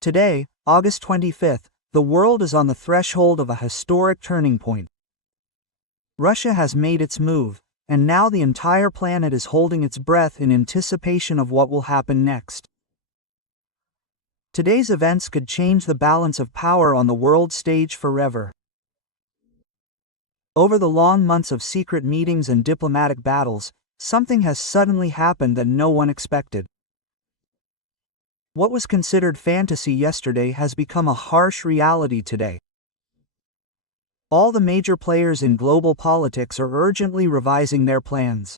Today, August 25th, the world is on the threshold of a historic turning point. Russia has made its move, and now the entire planet is holding its breath in anticipation of what will happen next. Today's events could change the balance of power on the world stage forever. Over the long months of secret meetings and diplomatic battles, something has suddenly happened that no one expected. What was considered fantasy yesterday has become a harsh reality today. All the major players in global politics are urgently revising their plans.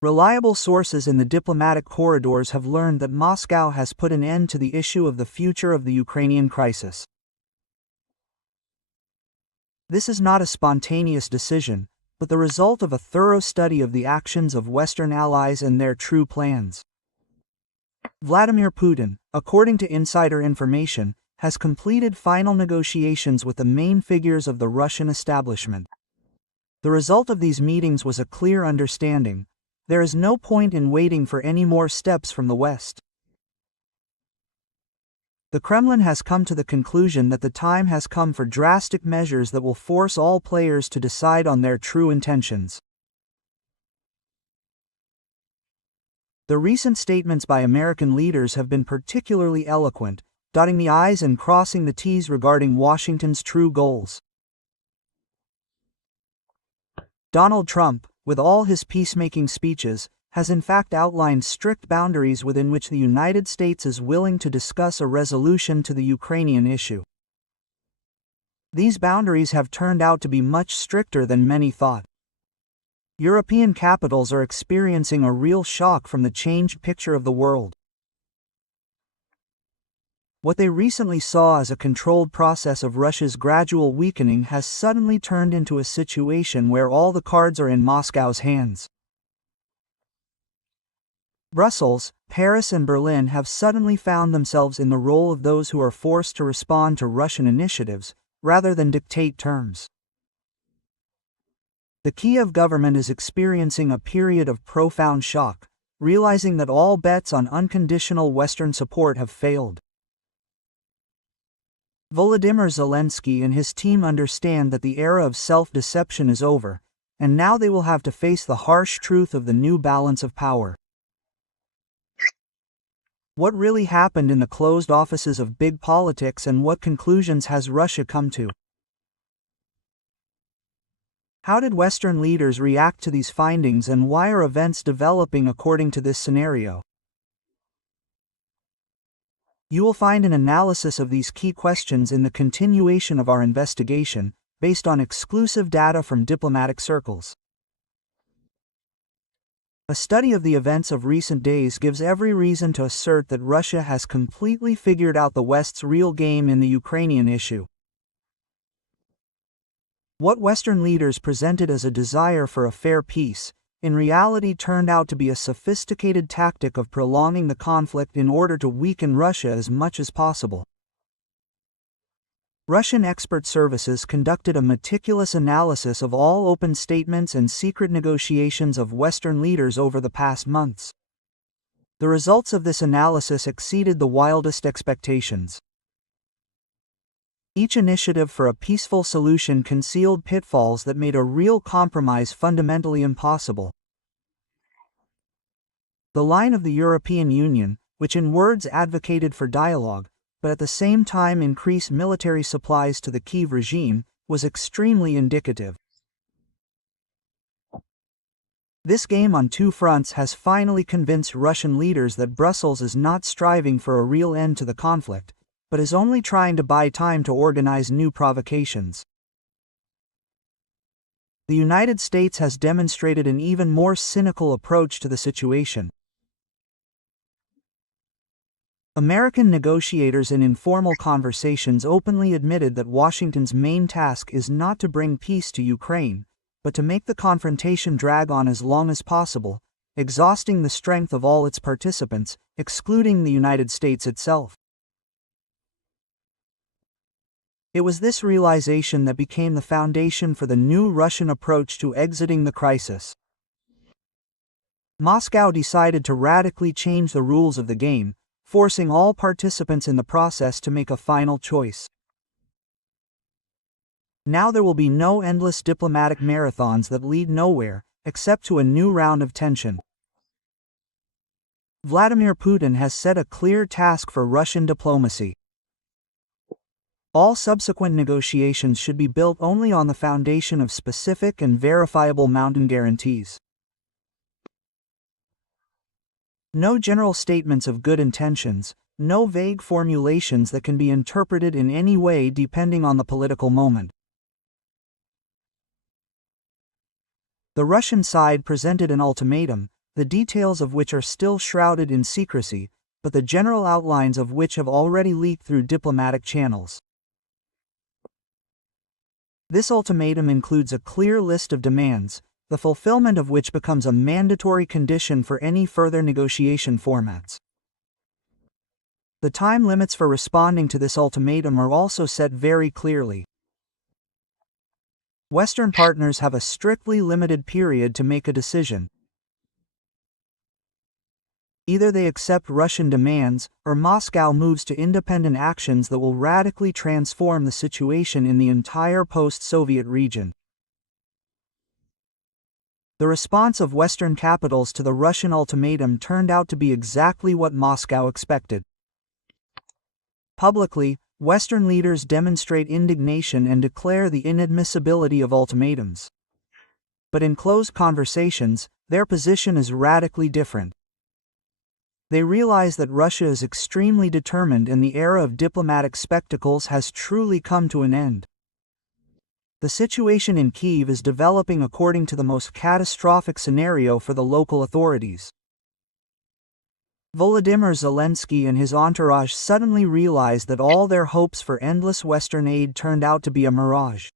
Reliable sources in the diplomatic corridors have learned that Moscow has put an end to the issue of the future of the Ukrainian crisis. This is not a spontaneous decision, but the result of a thorough study of the actions of Western allies and their true plans. Vladimir Putin, according to insider information, has completed final negotiations with the main figures of the Russian establishment. The result of these meetings was a clear understanding: there is no point in waiting for any more steps from the West. The Kremlin has come to the conclusion that the time has come for drastic measures that will force all players to decide on their true intentions. The recent statements by American leaders have been particularly eloquent, dotting the I's and crossing the T's regarding Washington's true goals. Donald Trump, with all his peacemaking speeches, has in fact outlined strict boundaries within which the United States is willing to discuss a resolution to the Ukrainian issue. These boundaries have turned out to be much stricter than many thought. European capitals are experiencing a real shock from the changed picture of the world. What they recently saw as a controlled process of Russia's gradual weakening has suddenly turned into a situation where all the cards are in Moscow's hands. Brussels, Paris and Berlin have suddenly found themselves in the role of those who are forced to respond to Russian initiatives, rather than dictate terms. The Kyiv government is experiencing a period of profound shock, realizing that all bets on unconditional Western support have failed. Volodymyr Zelensky and his team understand that the era of self-deception is over, and now they will have to face the harsh truth of the new balance of power. What really happened in the closed offices of big politics, and what conclusions has Russia come to? How did Western leaders react to these findings, and why are events developing according to this scenario? You will find an analysis of these key questions in the continuation of our investigation, based on exclusive data from diplomatic circles. A study of the events of recent days gives every reason to assert that Russia has completely figured out the West's real game in the Ukrainian issue. What Western leaders presented as a desire for a fair peace, in reality turned out to be a sophisticated tactic of prolonging the conflict in order to weaken Russia as much as possible. Russian expert services conducted a meticulous analysis of all open statements and secret negotiations of Western leaders over the past months. The results of this analysis exceeded the wildest expectations. Each initiative for a peaceful solution concealed pitfalls that made a real compromise fundamentally impossible. The line of the European Union, which in words advocated for dialogue, but at the same time increased military supplies to the Kyiv regime, was extremely indicative. This game on two fronts has finally convinced Russian leaders that Brussels is not striving for a real end to the conflict, but is only trying to buy time to organize new provocations. The United States has demonstrated an even more cynical approach to the situation. American negotiators in informal conversations openly admitted that Washington's main task is not to bring peace to Ukraine, but to make the confrontation drag on as long as possible, exhausting the strength of all its participants, excluding the United States itself. It was this realization that became the foundation for the new Russian approach to exiting the crisis. Moscow decided to radically change the rules of the game, forcing all participants in the process to make a final choice. Now there will be no endless diplomatic marathons that lead nowhere, except to a new round of tension. Vladimir Putin has set a clear task for Russian diplomacy. All subsequent negotiations should be built only on the foundation of specific and verifiable mountain guarantees. No general statements of good intentions, no vague formulations that can be interpreted in any way depending on the political moment. The Russian side presented an ultimatum, the details of which are still shrouded in secrecy, but the general outlines of which have already leaked through diplomatic channels. This ultimatum includes a clear list of demands, the fulfillment of which becomes a mandatory condition for any further negotiation formats. The time limits for responding to this ultimatum are also set very clearly. Western partners have a strictly limited period to make a decision. Either they accept Russian demands, or Moscow moves to independent actions that will radically transform the situation in the entire post-Soviet region. The response of Western capitals to the Russian ultimatum turned out to be exactly what Moscow expected. Publicly, Western leaders demonstrate indignation and declare the inadmissibility of ultimatums. But in closed conversations, their position is radically different. They realize that Russia is extremely determined and the era of diplomatic spectacles has truly come to an end. The situation in Kyiv is developing according to the most catastrophic scenario for the local authorities. Volodymyr Zelensky and his entourage suddenly realized that all their hopes for endless Western aid turned out to be a mirage.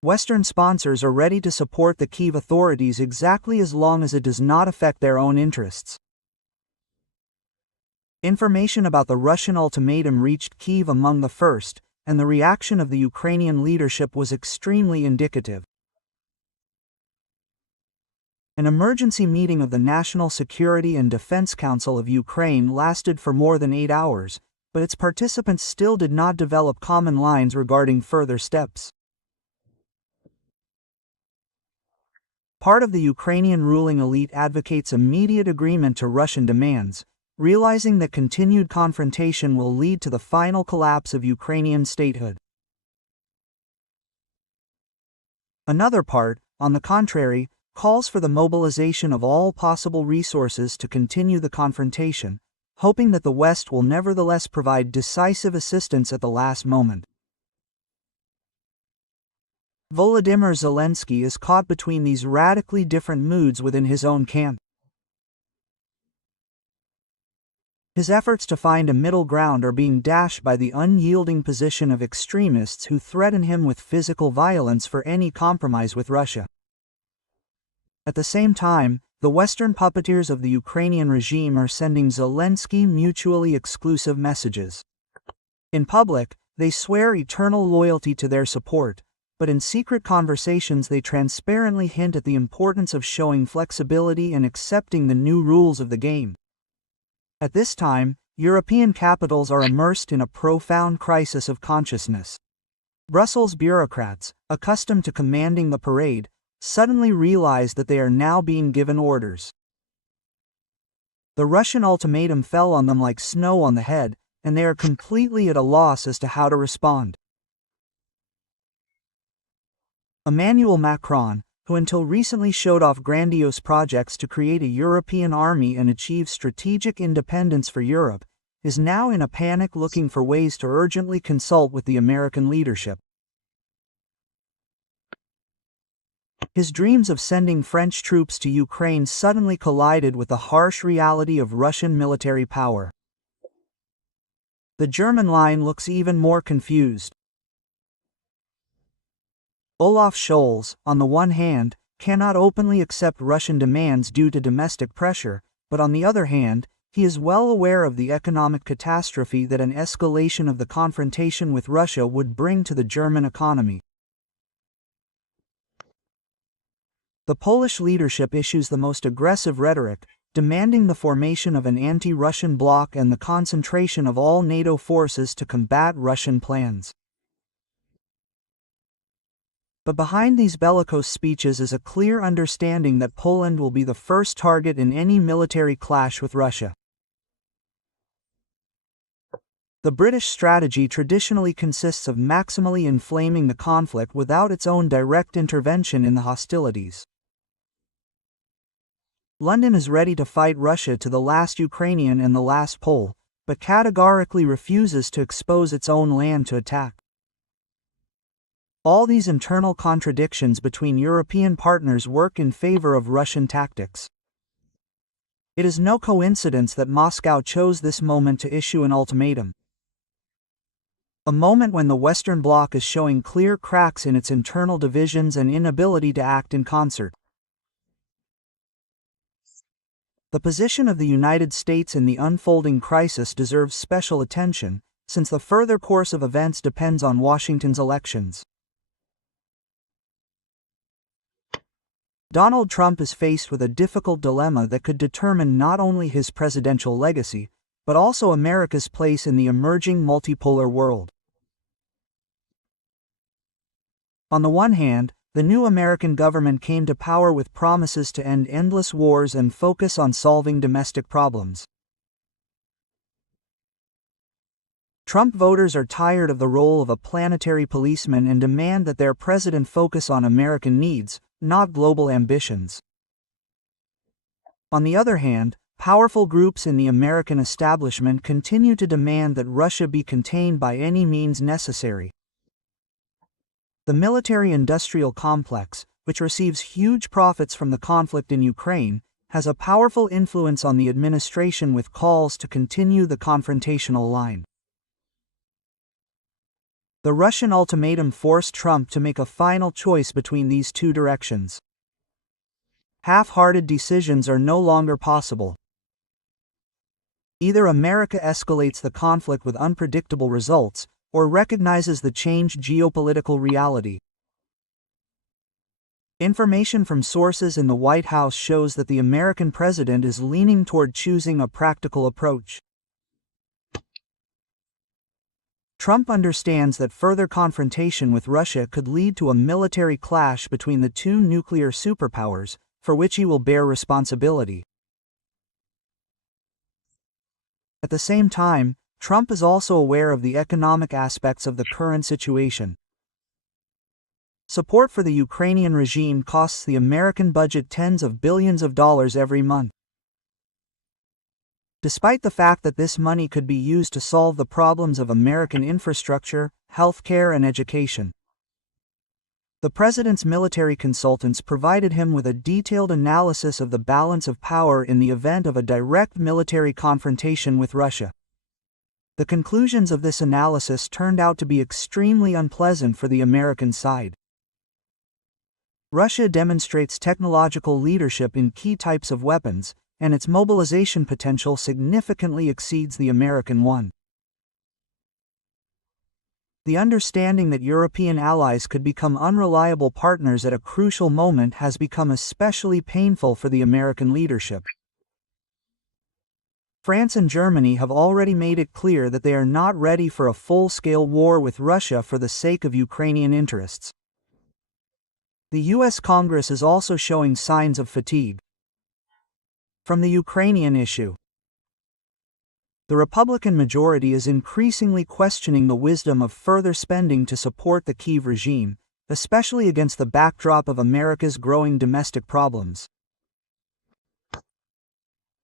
Western sponsors are ready to support the Kyiv authorities exactly as long as it does not affect their own interests. Information about the Russian ultimatum reached Kyiv among the first, and the reaction of the Ukrainian leadership was extremely indicative. An emergency meeting of the National Security and Defense Council of Ukraine lasted for more than 8 hours, but its participants still did not develop common lines regarding further steps. Part of the Ukrainian ruling elite advocates immediate agreement to Russian demands, realizing that continued confrontation will lead to the final collapse of Ukrainian statehood. Another part, on the contrary, calls for the mobilization of all possible resources to continue the confrontation, hoping that the West will nevertheless provide decisive assistance at the last moment. Volodymyr Zelensky is caught between these radically different moods within his own camp. His efforts to find a middle ground are being dashed by the unyielding position of extremists who threaten him with physical violence for any compromise with Russia. At the same time, the Western puppeteers of the Ukrainian regime are sending Zelensky mutually exclusive messages. In public, they swear eternal loyalty to their support, but in secret conversations they transparently hint at the importance of showing flexibility and accepting the new rules of the game. At this time, European capitals are immersed in a profound crisis of consciousness. Brussels bureaucrats, accustomed to commanding the parade, suddenly realize that they are now being given orders. The Russian ultimatum fell on them like snow on the head, and they are completely at a loss as to how to respond. Emmanuel Macron, who until recently showed off grandiose projects to create a European army and achieve strategic independence for Europe, is now in a panic looking for ways to urgently consult with the American leadership. His dreams of sending French troops to Ukraine suddenly collided with the harsh reality of Russian military power. The German line looks even more confused. Olaf Scholz, on the one hand, cannot openly accept Russian demands due to domestic pressure, but on the other hand, he is well aware of the economic catastrophe that an escalation of the confrontation with Russia would bring to the German economy. The Polish leadership issues the most aggressive rhetoric, demanding the formation of an anti-Russian bloc and the concentration of all NATO forces to combat Russian plans. But behind these bellicose speeches is a clear understanding that Poland will be the first target in any military clash with Russia. The British strategy traditionally consists of maximally inflaming the conflict without its own direct intervention in the hostilities. London is ready to fight Russia to the last Ukrainian and the last Pole, but categorically refuses to expose its own land to attack. All these internal contradictions between European partners work in favor of Russian tactics. It is no coincidence that Moscow chose this moment to issue an ultimatum. A moment when the Western Bloc is showing clear cracks in its internal divisions and inability to act in concert. The position of the United States in the unfolding crisis deserves special attention, since the further course of events depends on Washington's elections. Donald Trump is faced with a difficult dilemma that could determine not only his presidential legacy, but also America's place in the emerging multipolar world. On the one hand, the new American government came to power with promises to end endless wars and focus on solving domestic problems. Trump voters are tired of the role of a planetary policeman and demand that their president focus on American needs, not global ambitions. On the other hand, powerful groups in the American establishment continue to demand that Russia be contained by any means necessary. The military-industrial complex, which receives huge profits from the conflict in Ukraine, has a powerful influence on the administration with calls to continue the confrontational line. The Russian ultimatum forced Trump to make a final choice between these two directions. Half-hearted decisions are no longer possible. Either America escalates the conflict with unpredictable results, or recognizes the changed geopolitical reality. Information from sources in the White House shows that the American president is leaning toward choosing a practical approach. Trump understands that further confrontation with Russia could lead to a military clash between the two nuclear superpowers, for which he will bear responsibility. At the same time, Trump is also aware of the economic aspects of the current situation. Support for the Ukrainian regime costs the American budget tens of billions of dollars every month. Despite the fact that this money could be used to solve the problems of American infrastructure, healthcare, and education. The president's military consultants provided him with a detailed analysis of the balance of power in the event of a direct military confrontation with Russia. The conclusions of this analysis turned out to be extremely unpleasant for the American side. Russia demonstrates technological leadership in key types of weapons, and its mobilization potential significantly exceeds the American one. The understanding that European allies could become unreliable partners at a crucial moment has become especially painful for the American leadership. France and Germany have already made it clear that they are not ready for a full-scale war with Russia for the sake of Ukrainian interests. The U.S. Congress is also showing signs of fatigue from the Ukrainian issue. The Republican majority is increasingly questioning the wisdom of further spending to support the Kyiv regime, especially against the backdrop of America's growing domestic problems.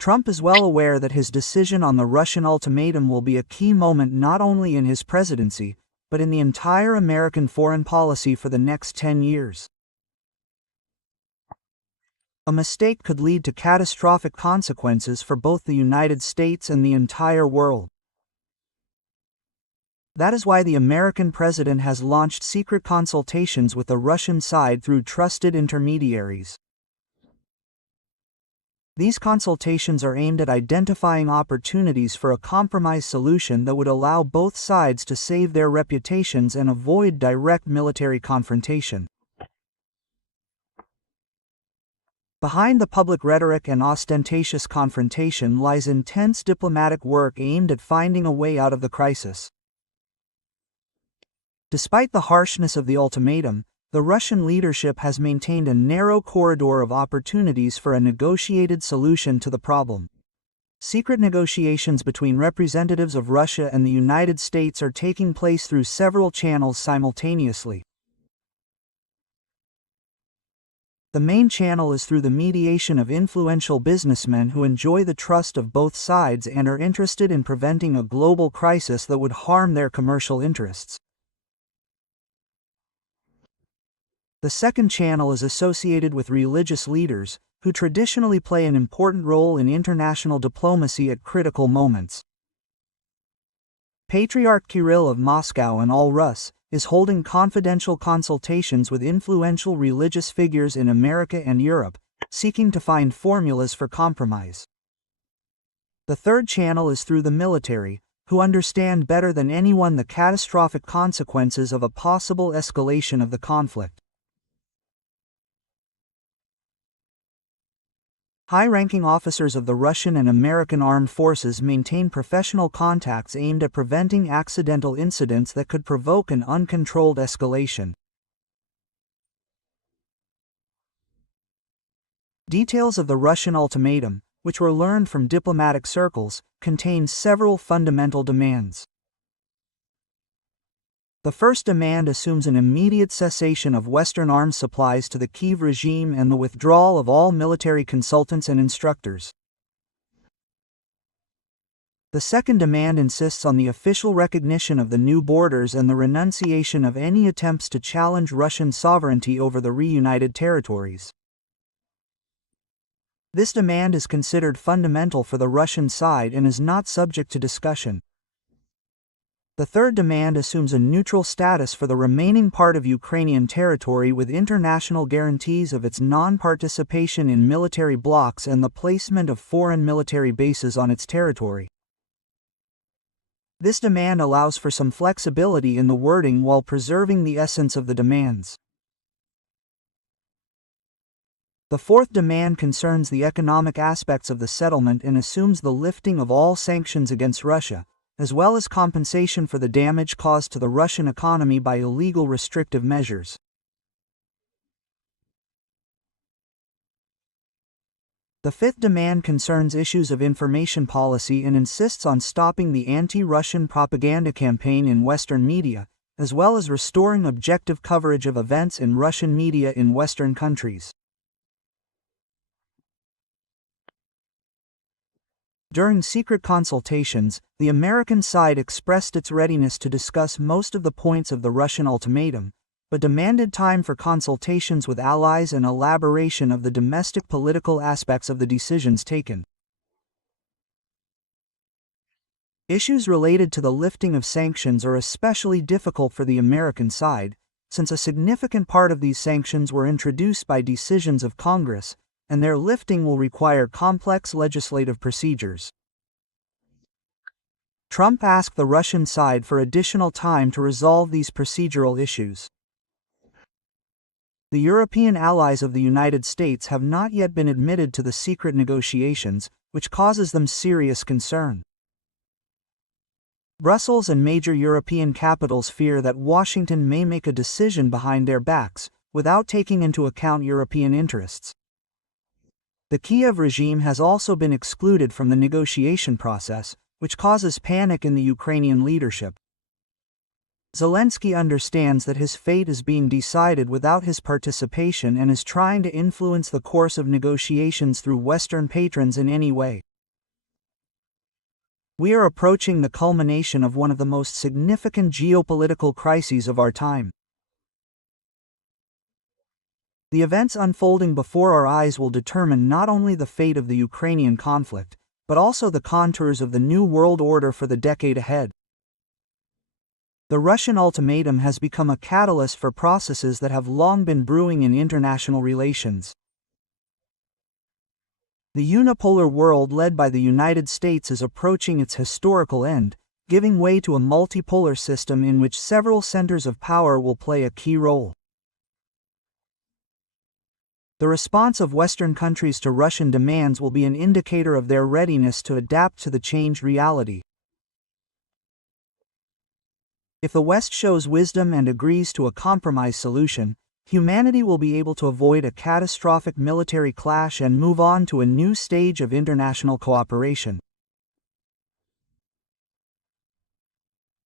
Trump is well aware that his decision on the Russian ultimatum will be a key moment not only in his presidency, but in the entire American foreign policy for the next 10 years. A mistake could lead to catastrophic consequences for both the United States and the entire world. That is why the American president has launched secret consultations with the Russian side through trusted intermediaries. These consultations are aimed at identifying opportunities for a compromise solution that would allow both sides to save their reputations and avoid direct military confrontation. Behind the public rhetoric and ostentatious confrontation lies intense diplomatic work aimed at finding a way out of the crisis. Despite the harshness of the ultimatum, the Russian leadership has maintained a narrow corridor of opportunities for a negotiated solution to the problem. Secret negotiations between representatives of Russia and the United States are taking place through several channels simultaneously. The main channel is through the mediation of influential businessmen who enjoy the trust of both sides and are interested in preventing a global crisis that would harm their commercial interests. The second channel is associated with religious leaders, who traditionally play an important role in international diplomacy at critical moments. Patriarch Kirill of Moscow and All Rus is holding confidential consultations with influential religious figures in America and Europe, seeking to find formulas for compromise. The third channel is through the military, who understand better than anyone the catastrophic consequences of a possible escalation of the conflict. High-ranking officers of the Russian and American armed forces maintain professional contacts aimed at preventing accidental incidents that could provoke an uncontrolled escalation. Details of the Russian ultimatum, which were learned from diplomatic circles, contain several fundamental demands. The first demand assumes an immediate cessation of Western arms supplies to the Kyiv regime and the withdrawal of all military consultants and instructors. The second demand insists on the official recognition of the new borders and the renunciation of any attempts to challenge Russian sovereignty over the reunited territories. This demand is considered fundamental for the Russian side and is not subject to discussion. The third demand assumes a neutral status for the remaining part of Ukrainian territory with international guarantees of its non-participation in military blocs and the placement of foreign military bases on its territory. This demand allows for some flexibility in the wording while preserving the essence of the demands. The fourth demand concerns the economic aspects of the settlement and assumes the lifting of all sanctions against Russia, as well as compensation for the damage caused to the Russian economy by illegal restrictive measures. The fifth demand concerns issues of information policy and insists on stopping the anti-Russian propaganda campaign in Western media, as well as restoring objective coverage of events in Russian media in Western countries. During secret consultations, the American side expressed its readiness to discuss most of the points of the Russian ultimatum, but demanded time for consultations with allies and elaboration of the domestic political aspects of the decisions taken. Issues related to the lifting of sanctions are especially difficult for the American side, since a significant part of these sanctions were introduced by decisions of Congress, and their lifting will require complex legislative procedures. Trump asked the Russian side for additional time to resolve these procedural issues. The European allies of the United States have not yet been admitted to the secret negotiations, which causes them serious concern. Brussels and major European capitals fear that Washington may make a decision behind their backs, without taking into account European interests. The Kyiv regime has also been excluded from the negotiation process, which causes panic in the Ukrainian leadership. Zelensky understands that his fate is being decided without his participation and is trying to influence the course of negotiations through Western patrons in any way. We are approaching the culmination of one of the most significant geopolitical crises of our time. The events unfolding before our eyes will determine not only the fate of the Ukrainian conflict, but also the contours of the new world order for the decade ahead. The Russian ultimatum has become a catalyst for processes that have long been brewing in international relations. The unipolar world led by the United States is approaching its historical end, giving way to a multipolar system in which several centers of power will play a key role. The response of Western countries to Russian demands will be an indicator of their readiness to adapt to the changed reality. If the West shows wisdom and agrees to a compromise solution, humanity will be able to avoid a catastrophic military clash and move on to a new stage of international cooperation.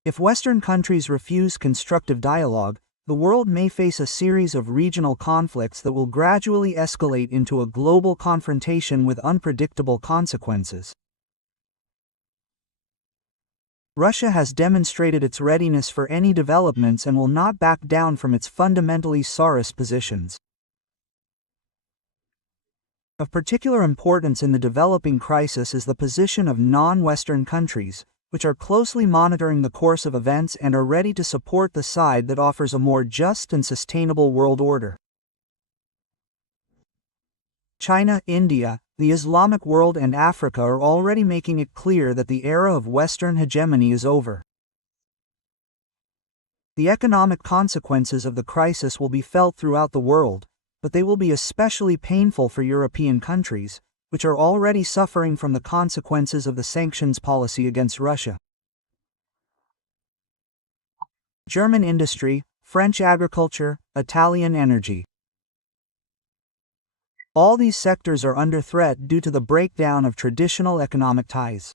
If Western countries refuse constructive dialogue, the world may face a series of regional conflicts that will gradually escalate into a global confrontation with unpredictable consequences. Russia has demonstrated its readiness for any developments and will not back down from its fundamentally Tsarist positions. Of particular importance in the developing crisis is the position of non-Western countries, which are closely monitoring the course of events and are ready to support the side that offers a more just and sustainable world order. China, India, the Islamic world and Africa are already making it clear that the era of Western hegemony is over. The economic consequences of the crisis will be felt throughout the world, but they will be especially painful for European countries, which are already suffering from the consequences of the sanctions policy against Russia. German industry, French agriculture, Italian energy. All these sectors are under threat due to the breakdown of traditional economic ties.